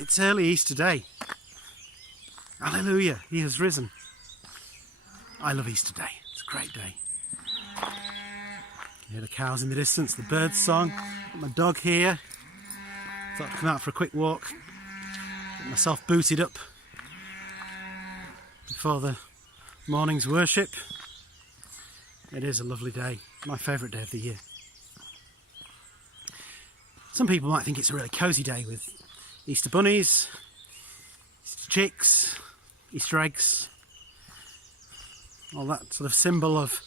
It's early Easter day. Hallelujah, he has risen. I love Easter day. It's a great day. You hear the cows in the distance, the birds song. Got my dog here. Thought I'd come out for a quick walk. Get myself booted up before the morning's worship. It is a lovely day. My favourite day of the year. Some people might think it's a really cosy day with Easter bunnies, Easter chicks, Easter eggs, all that sort of symbol of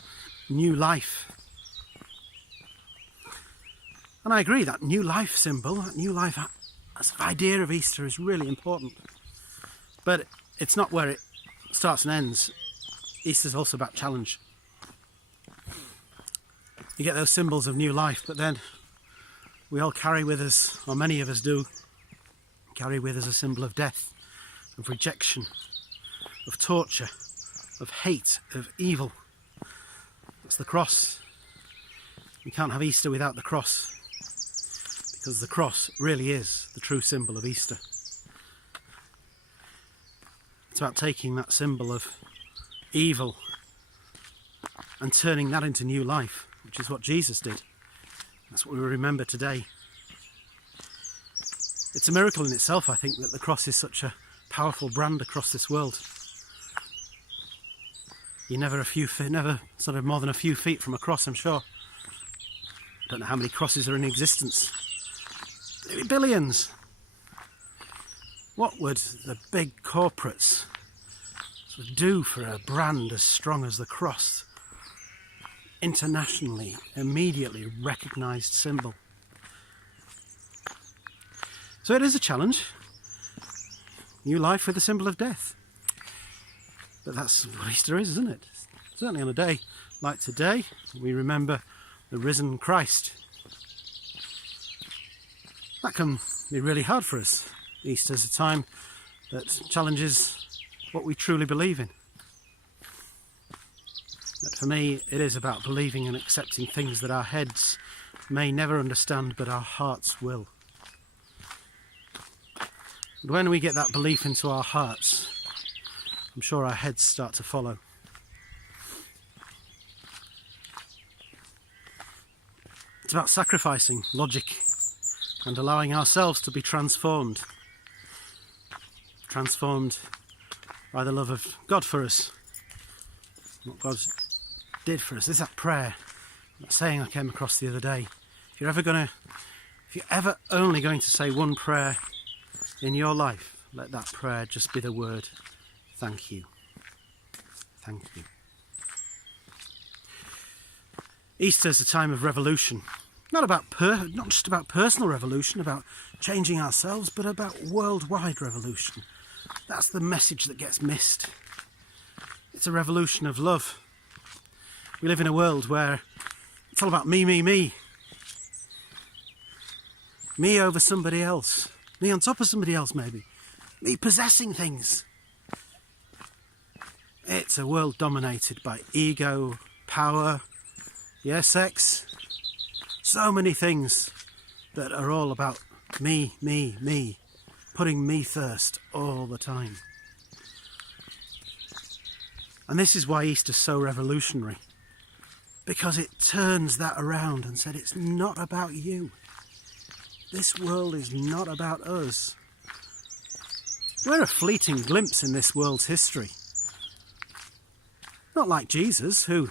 new life. And I agree, that new life symbol, that new life idea of Easter is really important. But it's not where it starts and ends. Easter's also about challenge. You get those symbols of new life, but then we all carry with us, or many of us do, carry with us a symbol of death, of rejection, of torture, of hate, of evil. That's the cross. We can't have Easter without the cross, because the cross really is the true symbol of Easter. It's about taking that symbol of evil and turning that into new life, which is what Jesus did. That's what we remember today. It's a miracle in itself, I think, that the cross is such a powerful brand across this world. You're never sort of more than a few feet from a cross, I'm sure. I don't know how many crosses are in existence. Maybe billions. What would the big corporates sort of do for a brand as strong as the cross? Internationally, immediately recognised symbol. So it is a challenge. New life with the symbol of death. But that's what Easter is, isn't it? Certainly on a day like today, we remember the risen Christ. That can be really hard for us. Easter's a time that challenges what we truly believe in. But for me, it is about believing and accepting things that our heads may never understand, but our hearts will. And when we get that belief into our hearts, I'm sure our heads start to follow. It's about sacrificing logic and allowing ourselves to be transformed. Transformed by the love of God for us. What God did for us. There's that prayer, that saying I came across the other day. If you're ever only going to say one prayer in your life, let that prayer just be the word, thank you. Thank you. Easter's a time of revolution. Not just about personal revolution, about changing ourselves, but about worldwide revolution. That's the message that gets missed. It's a revolution of love. We live in a world where it's all about me, me, me. Me over somebody else. Me on top of somebody else, maybe. Me possessing things. It's a world dominated by ego, power, sex. So many things that are all about me, me, me. Putting me first all the time. And this is why Easter's so revolutionary. Because it turns that around and said, it's not about you. This world is not about us. We're a fleeting glimpse in this world's history. Not like Jesus, who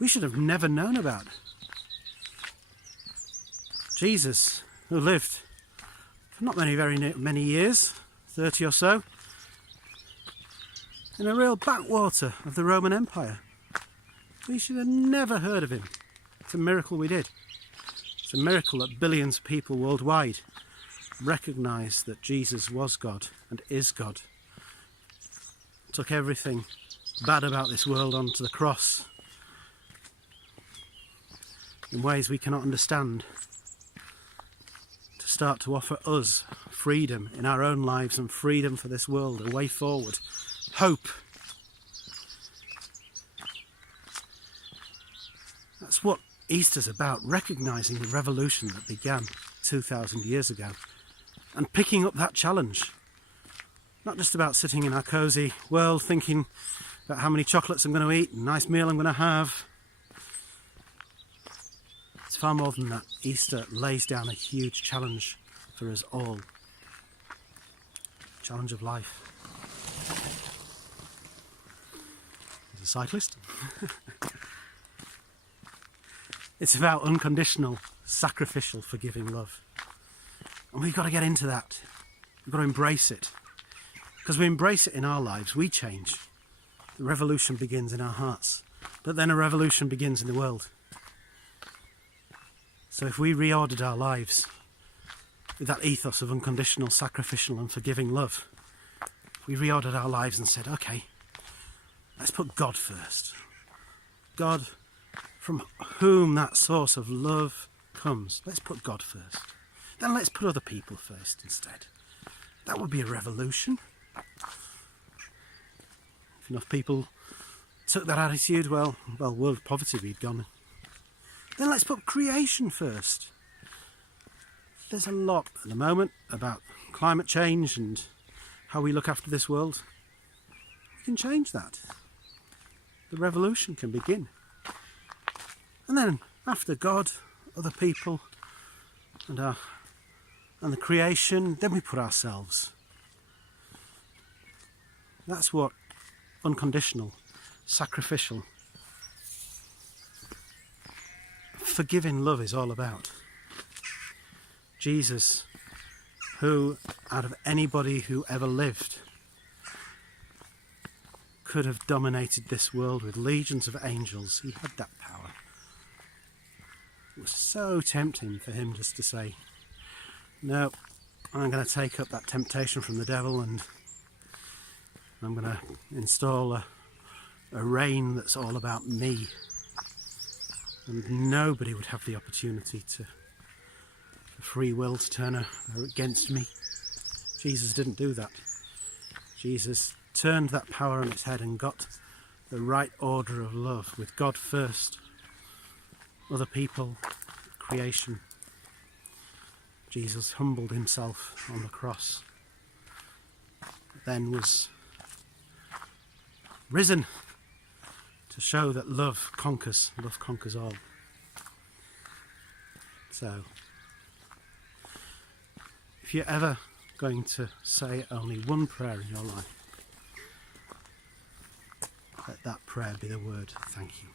we should have never known about. Jesus, who lived for not very many years, 30 or so, in a real backwater of the Roman Empire. We should have never heard of him. It's a miracle we did. It's a miracle that billions of people worldwide recognise that Jesus was God and is God. Took everything bad about this world onto the cross in ways we cannot understand, to start to offer us freedom in our own lives and freedom for this world, a way forward, hope. That's what Easter's about, recognising the revolution that began 2,000 years ago and picking up that challenge. Not just about sitting in our cosy world thinking about how many chocolates I'm going to eat and a nice meal I'm going to have. It's far more than that. Easter lays down a huge challenge for us all. Challenge of life. As a cyclist. It's about unconditional, sacrificial, forgiving love. And we've got to get into that. We've got to embrace it. Because we embrace it in our lives, we change. The revolution begins in our hearts. But then a revolution begins in the world. So if we reordered our lives with that ethos of unconditional, sacrificial and forgiving love, we reordered our lives and said, okay, let's put God first. God, from whom that source of love comes. Let's put God first. Then let's put other people first instead. That would be a revolution. If enough people took that attitude, well, world poverty would be gone. Then let's put creation first. There's a lot at the moment about climate change and how we look after this world. We can change that. The revolution can begin. And then after God, other people and the creation, then we put ourselves. That's what unconditional, sacrificial, forgiving love is all about. Jesus, who out of anybody who ever lived could have dominated this world with legions of angels, he had that power. It was so tempting for him just to say, no, I'm going to take up that temptation from the devil and I'm going to install a reign that's all about me. And nobody would have the opportunity to free will to turn against me. Jesus didn't do that. Jesus turned that power on its head and got the right order of love with God first, other people, creation. Jesus humbled himself on the cross, then was risen to show that love conquers all. So, if you're ever going to say only one prayer in your life, let that prayer be the word, thank you.